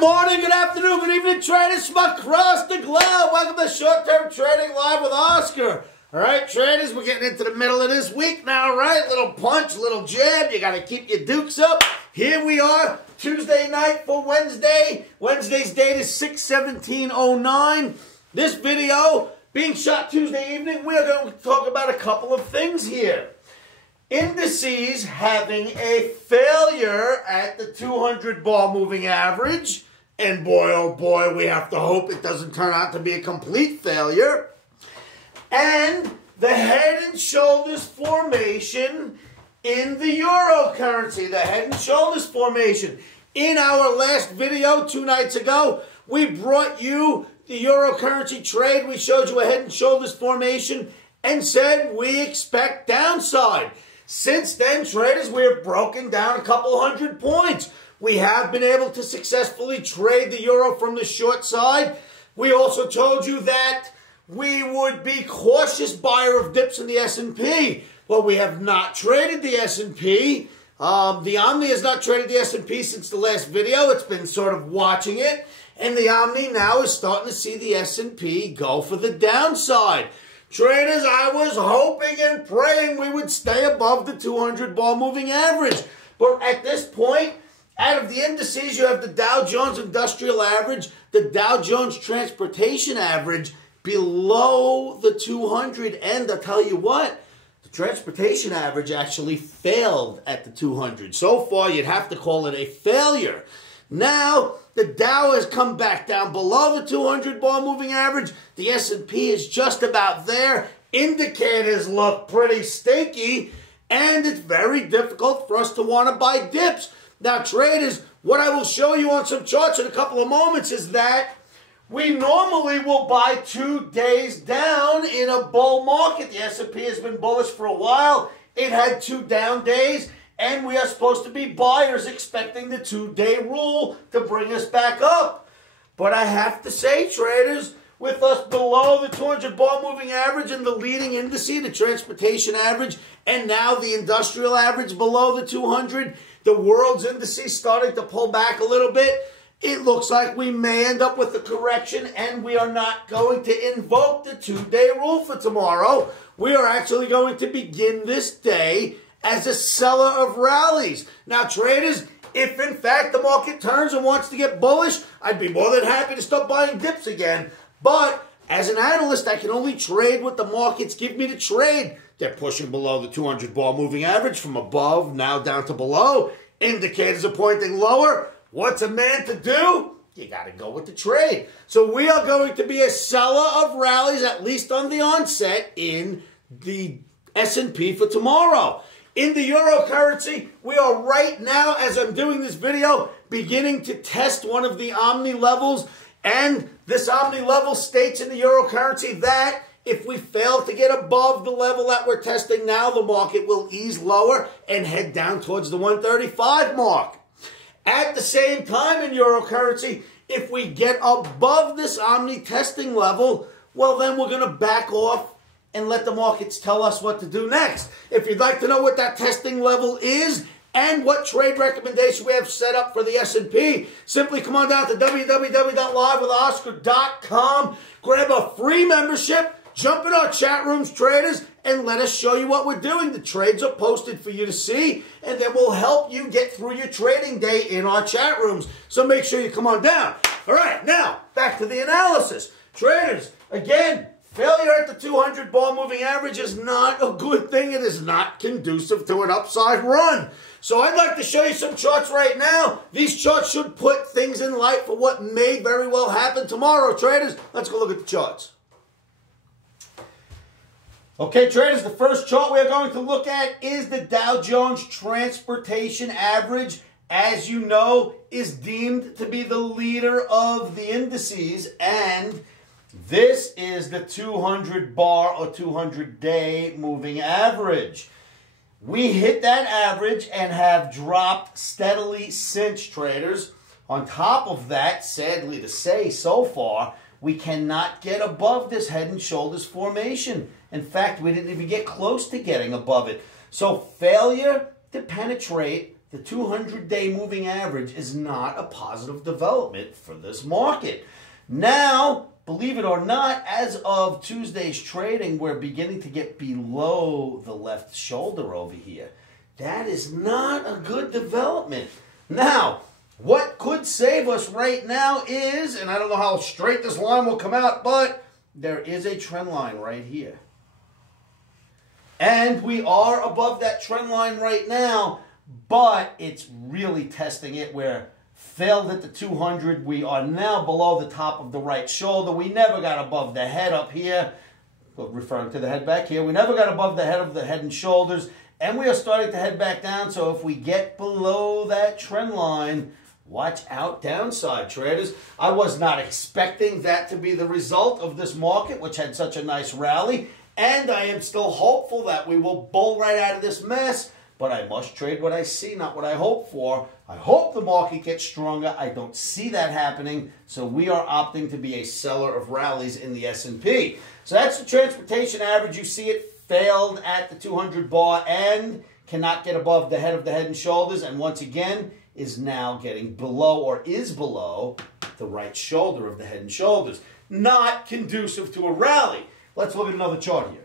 Good morning, good afternoon, good evening, traders from across the globe. Welcome to Short-Term Trading Live with Oscar. All right, traders, we're getting into the middle of this week now, right? Little punch, little jab. You got to keep your dukes up. Here we are, Tuesday night for Wednesday. Wednesday's date is 6/17/09. This video being shot Tuesday evening, we are going to talk about a couple of things here. Indices having a failure at the 200 bar moving average. And boy, oh boy, we have to hope it doesn't turn out to be a complete failure. And the head and shoulders formation in the euro currency. The head and shoulders formation. In our last video 2 nights ago, we brought you the euro currency trade. We showed you a head and shoulders formation and said we expect downside. Since then, traders, we have broken down a couple hundred points. We have been able to successfully trade the euro from the short side. We also told you that we would be cautious buyer of dips in the S&P. Well, we have not traded the S&P. The Omni has not traded the S&P since the last video. It's been sort of watching it. And the Omni now is starting to see the S&P go for the downside. Traders, I was hoping and praying we would stay above the 200 bar moving average. But at this point, out of the indices, you have the Dow Jones Industrial Average, the Dow Jones Transportation Average below the 200. And I'll tell you what, the Transportation Average actually failed at the 200. So far, you'd have to call it a failure. Now, the Dow has come back down below the 200 bar moving average. The S&P is just about there. Indicators look pretty stinky, and it's very difficult for us to want to buy dips. Now, traders, what I will show you on some charts in a couple of moments is that we normally will buy 2 days down in a bull market. The S&P has been bullish for a while. It had 2 down days. And we are supposed to be buyers expecting the 2-day rule to bring us back up. But I have to say, traders, with us below the 200 bar moving average and the leading index, the transportation average, and now the industrial average below the 200, the world's indices starting to pull back a little bit. It looks like we may end up with a correction, and we are not going to invoke the 2-day rule for tomorrow. We are actually going to begin this day as a seller of rallies. Now, traders, if in fact the market turns and wants to get bullish, I'd be more than happy to start buying dips again. But as an analyst, I can only trade what the markets give me to trade. They're pushing below the 200 bar moving average from above, now down to below. Indicators are pointing lower. What's a man to do? You got to go with the trade. So we are going to be a seller of rallies, at least on the onset, in the S&P for tomorrow. In the euro currency, we are right now, as I'm doing this video, beginning to test one of the Omni levels. And this Omni level states in the euro currency that if we fail to get above the level that we're testing now, the market will ease lower and head down towards the 135 mark. At the same time in euro currency, if we get above this Omni testing level, well, then we're going to back off and let the markets tell us what to do next. If you'd like to know what that testing level is and what trade recommendation we have set up for the S&P, simply come on down to www.livewithoscar.com, grab a free membership, jump in our chat rooms, traders, and let us show you what we're doing. The trades are posted for you to see, and then we'll help you get through your trading day in our chat rooms. So make sure you come on down. All right, now, back to the analysis. Traders, again, failure at the 200 bar moving average is not a good thing. It is not conducive to an upside run. So I'd like to show you some charts right now. These charts should put things in light for what may very well happen tomorrow. Traders, let's go look at the charts. Okay, traders, the first chart we're going to look at is the Dow Jones Transportation Average. As you know, is deemed to be the leader of the indices, and this is the 200 bar or 200-day moving average. We hit that average and have dropped steadily since, traders. On top of that, sadly to say, so far, we cannot get above this head and shoulders formation. In fact, we didn't even get close to getting above it. So failure to penetrate the 200-day moving average is not a positive development for this market. Now, believe it or not, as of Tuesday's trading, we're beginning to get below the left shoulder over here. That is not a good development. Now, what could save us right now is, and I don't know how straight this line will come out, but there is a trend line right here. And we are above that trend line right now, but it's really testing it. We're failed at the 200. We are now below the top of the right shoulder. We never got above the head up here. Referring to the head back here. We never got above the head and shoulders. And we are starting to head back down. So if we get below that trend line, watch out, downside traders. I was not expecting that to be the result of this market, which had such a nice rally. And I am still hopeful that we will bull right out of this mess. But I must trade what I see, not what I hope for. I hope the market gets stronger. I don't see that happening. So we are opting to be a seller of rallies in the S&P. So that's the transportation average. You see it failed at the 200 bar and cannot get above the head of the head and shoulders. And once again, is now getting below or is below the right shoulder of the head and shoulders. Not conducive to a rally. Let's look at another chart here.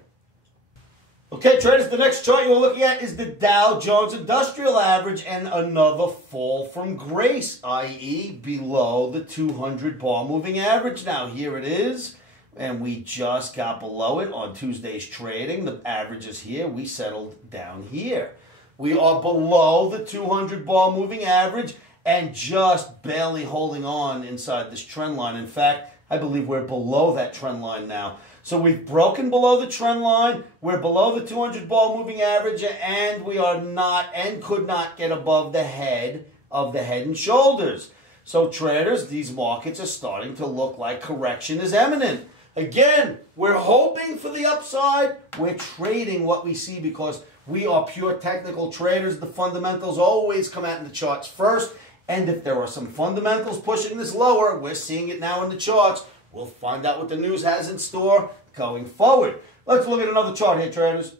Okay, traders, the next chart you're looking at is the Dow Jones Industrial Average and another fall from grace, i.e. below the 200 bar moving average. Now, here it is, and we just got below it on Tuesday's trading. The average is here. We settled down here. We are below the 200 bar moving average and just barely holding on inside this trend line. In fact, I believe we're below that trend line now. So we've broken below the trend line, we're below the 200 bar moving average, and we are not and could not get above the head of the head and shoulders. So traders, these markets are starting to look like correction is imminent. Again, we're hoping for the upside. We're trading what we see because we are pure technical traders. The fundamentals always come out in the charts first. And if there are some fundamentals pushing this lower, we're seeing it now in the charts. We'll find out what the news has in store going forward. Let's look at another chart here, traders.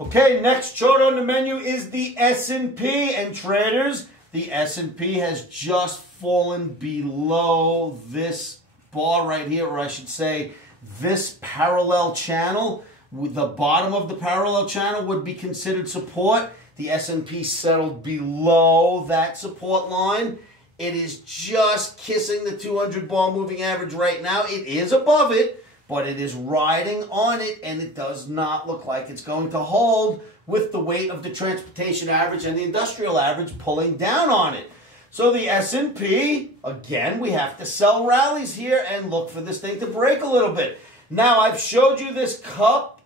Okay, next chart on the menu is the S&P. And traders, the S&P has just fallen below this bar right here, or I should say this parallel channel. The bottom of the parallel channel would be considered support. The S&P settled below that support line. It is just kissing the 200 bar moving average right now. It is above it, but it is riding on it, and it does not look like it's going to hold with the weight of the transportation average and the industrial average pulling down on it. So the S&P, again, we have to sell rallies here and look for this thing to break a little bit. Now, I've showed you this cup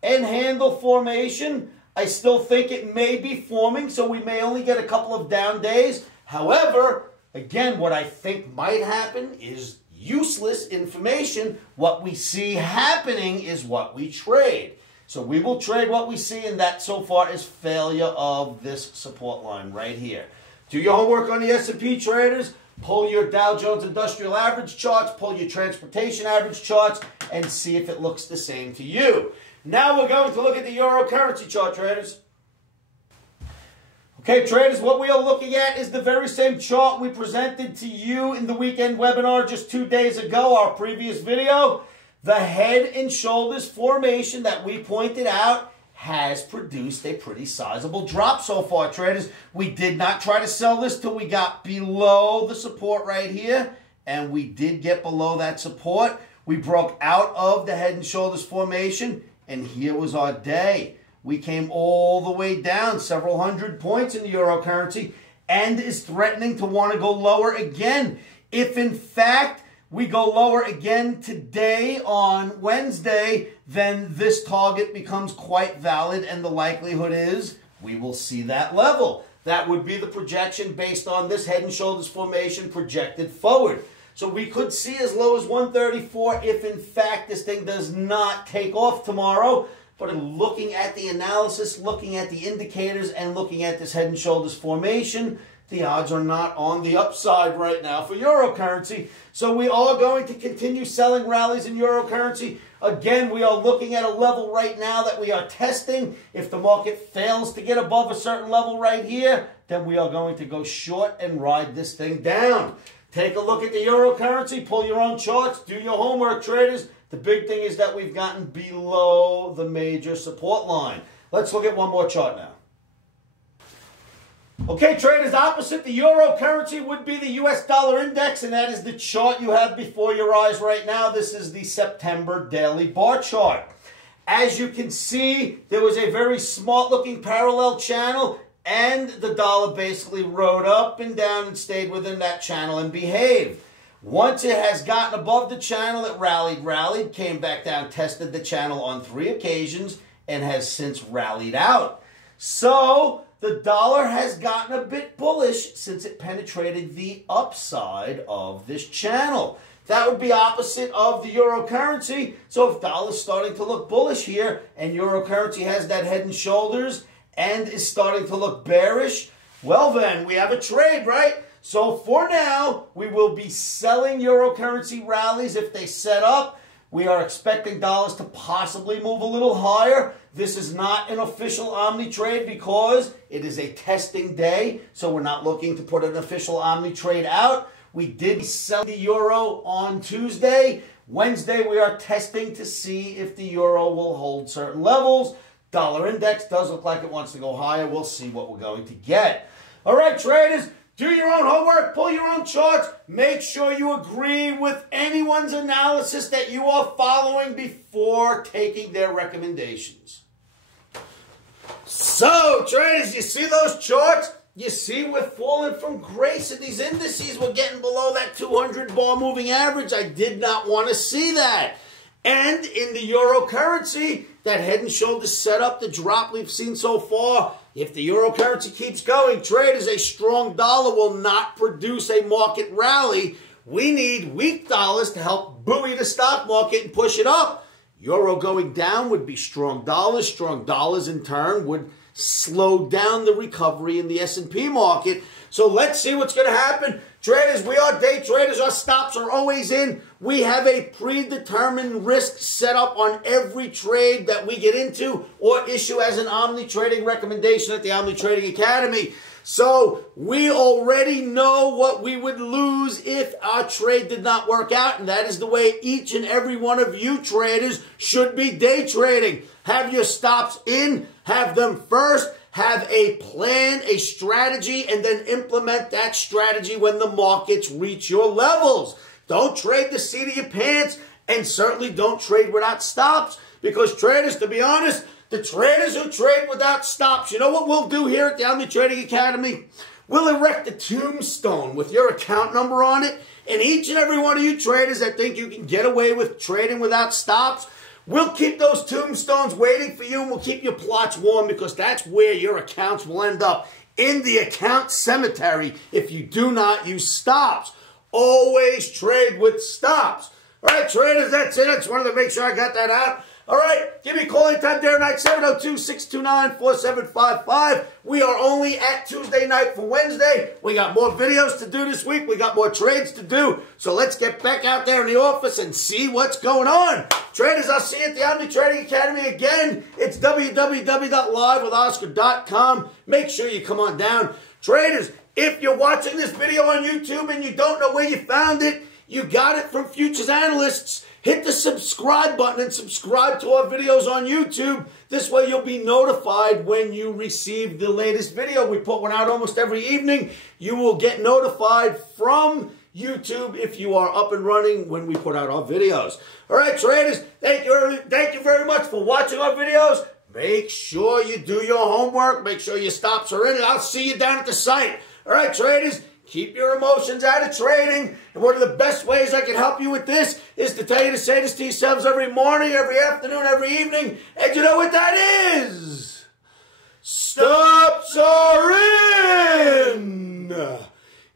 and handle formation. I still think it may be forming, so we may only get a couple of down days. However, again, what I think might happen is useless information. What we see happening is what we trade. So we will trade what we see, and that so far is failure of this support line right here. Do your homework on the S&P, traders. Pull your Dow Jones Industrial Average charts, pull your Transportation Average charts, and see if it looks the same to you. Now we're going to look at the Euro currency chart, traders. Okay, traders, what we are looking at is the very same chart we presented to you in the weekend webinar just 2 days ago, our previous video. The head and shoulders formation that we pointed out has produced a pretty sizable drop so far, traders. We did not try to sell this till we got below the support right here, and we did get below that support. We broke out of the head and shoulders formation, and here was our day. We came all the way down several hundred points in the euro currency and is threatening to want to go lower again. If in fact we go lower again today on Wednesday, then this target becomes quite valid, and the likelihood is we will see that level. That would be the projection based on this head and shoulders formation projected forward. So we could see as low as 134 if in fact this thing does not take off tomorrow. But looking at the analysis, looking at the indicators, and looking at this head and shoulders formation, the odds are not on the upside right now for euro currency. So we are going to continue selling rallies in euro currency. Again, we are looking at a level right now that we are testing. If the market fails to get above a certain level right here, then we are going to go short and ride this thing down. Take a look at the euro currency, pull your own charts, do your homework, traders. The big thing is that we've gotten below the major support line. Let's look at one more chart now. Okay, traders, opposite the euro currency would be the US dollar index, and that is the chart you have before your eyes right now. This is the September daily bar chart. As you can see, there was a very smart-looking parallel channel, and the dollar basically rode up and down and stayed within that channel and behaved. Once it has gotten above the channel, it rallied, came back down, tested the channel on 3 occasions, and has since rallied out. So the dollar has gotten a bit bullish since it penetrated the upside of this channel. That would be opposite of the euro currency. So if dollar's starting to look bullish here and euro currency has that head and shoulders and is starting to look bearish, well then, we have a trade, right? So for now, we will be selling euro currency rallies if they set up. We are expecting dollars to possibly move a little higher. This is not an official Omni trade because it is a testing day, so we're not looking to put an official Omni trade out. We did sell the euro on Tuesday. Wednesday, we are testing to see if the euro will hold certain levels. Dollar index does look like it wants to go higher. We'll see what we're going to get. All right, traders. Do your own homework, pull your own charts, make sure you agree with anyone's analysis that you are following before taking their recommendations. So, traders, you see those charts? You see we're falling from grace in these indices. We're getting below that 200 bar moving average. I did not want to see that. And in the euro currency, that head and shoulders set up the drop we've seen so far. If the euro currency keeps going, traders, a strong dollar will not produce a market rally. We need weak dollars to help buoy the stock market and push it up. Euro going down would be strong dollars. Strong dollars, in turn, would slow down the recovery in the S&P market. So let's see what's going to happen. Traders, we are day traders. Our stops are always in. We have a predetermined risk set up on every trade that we get into or issue as an Omni trading recommendation at the Omni Trading Academy. So we already know what we would lose if our trade did not work out, and that is the way each and every one of you traders should be day trading. Have your stops in, have them first, have a plan, a strategy, and then implement that strategy when the markets reach your levels. Don't trade the seat of your pants, and certainly don't trade without stops, because traders, to be honest, the traders who trade without stops, you know what we'll do here at the Omni Trading Academy? We'll erect a tombstone with your account number on it, and each and every one of you traders that think you can get away with trading without stops, we'll keep those tombstones waiting for you, and we'll keep your plots warm, because that's where your accounts will end up, in the account cemetery, if you do not use stops. Always trade with stops. All right, traders, that's it. I just wanted to make sure I got that out. All right, give me a call anytime day or night, 702-629-4755. We are only at Tuesday night for Wednesday. We got more videos to do this week. We got more trades to do. So let's get back out there in the office and see what's going on. Traders, I'll see you at the Omni Trading Academy again. It's www.livewithoscar.com. Make sure you come on down. Traders, if you're watching this video on YouTube and you don't know where you found it, you got it from Futures Analysts. Hit the subscribe button and subscribe to our videos on YouTube. This way you'll be notified when you receive the latest video. We put one out almost every evening. You will get notified from YouTube if you are up and running when we put out our videos. All right, traders, thank you very much for watching our videos. Make sure you do your homework. Make sure your stops are in, and I'll see you down at the site. All right, traders, keep your emotions out of trading. And one of the best ways I can help you with this is to tell you to say this to yourselves every morning, every afternoon, every evening. And you know what that is? Stops are in.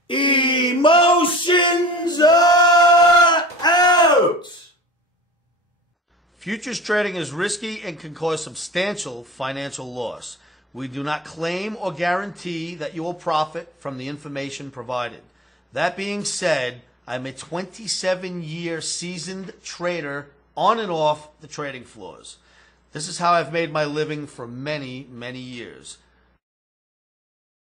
Emotions are out. Futures trading is risky and can cause substantial financial loss. We do not claim or guarantee that you will profit from the information provided. That being said, I'm a 27-year seasoned trader on and off the trading floors. This is how I've made my living for many, many years.